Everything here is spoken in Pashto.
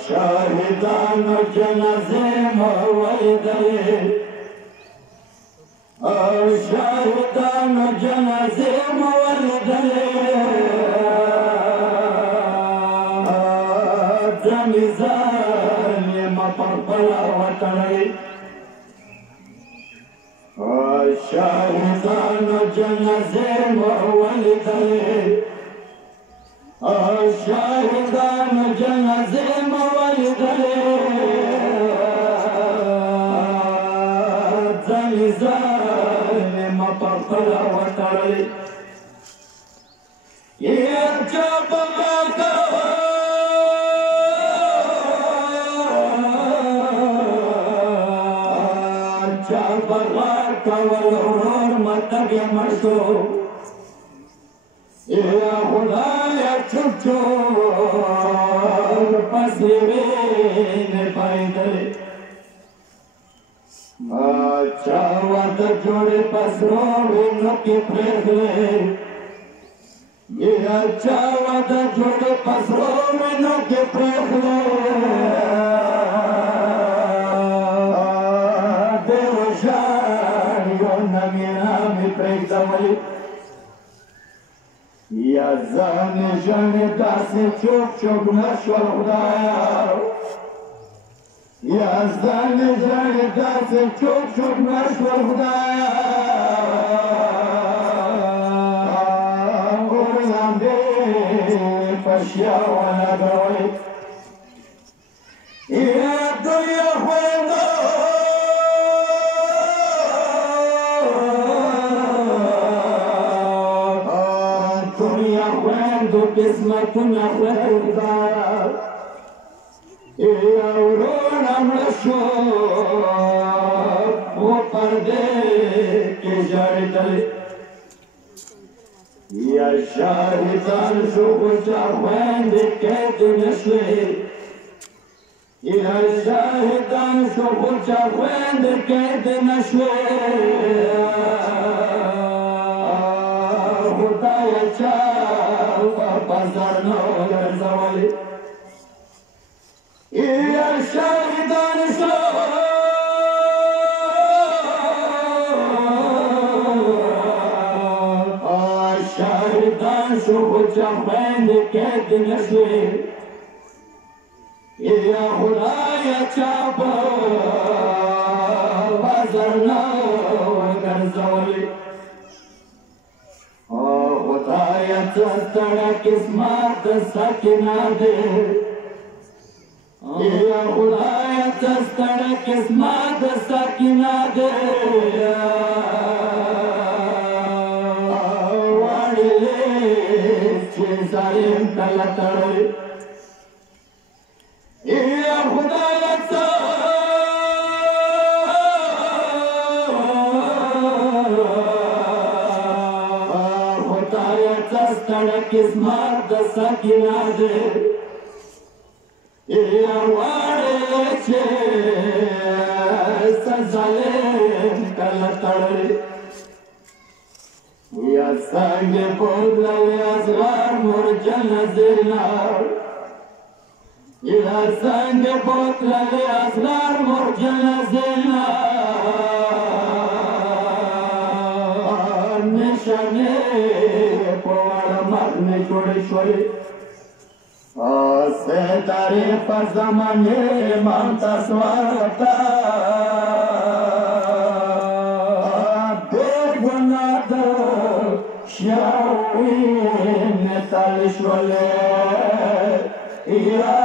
والشاهدان جنازهم والدين الشاهدان جنازهم والدين جميزان مطرطلة وتري الشاهدان جنازهم والدين الشاهدان جنازهم والدين زلزال مطرطلة وتري يرجب الغاك والغرور متى مشهور يا خدايا تشوف بصيرين بايدري ما چاوت جوڑے پسرو نکی پریخلے یا چاوت جوڑے پسرو نکی پریخلے دیوشان یو نمینا می پریخدولی یا زانی جانی داسی چوک چوک نشور خدایا یا زانی جانی داسی چوک چوک نشور خدایا اوریم دی پشیا و نگوی یا دنیا خویندو دو قسمتنا خدایا یا ورونا مشو وہ پردے کے جڑتل یا شاہدان شو بچا خوند قید نشوے یا شاہدان شو بچا خوند قید نشوے خدایا بازار نو لرزولی یا شاهدان شو شاهدان شو بچا خوند قید نشوی یا خدایا چاپ بازار نو لرزولی خدایا تستڑا قسمت سکینہ دے یا خدایا تستڑا قسمت سکینہ دے واڑی لے چیزاریم کلتڑے یا خدایا قسمت سکینہ دے یا واڑے چھے سزالیم کلتڑے یا سنگ بودلے ازغار مرجن زیلار یا سنگ بودلے ازغار مرجن زیلار نشانے چھوڑے چھوڑے ستارے پر زمانے مانتا سوارتا بے گناہ در شاوین تلشولے یا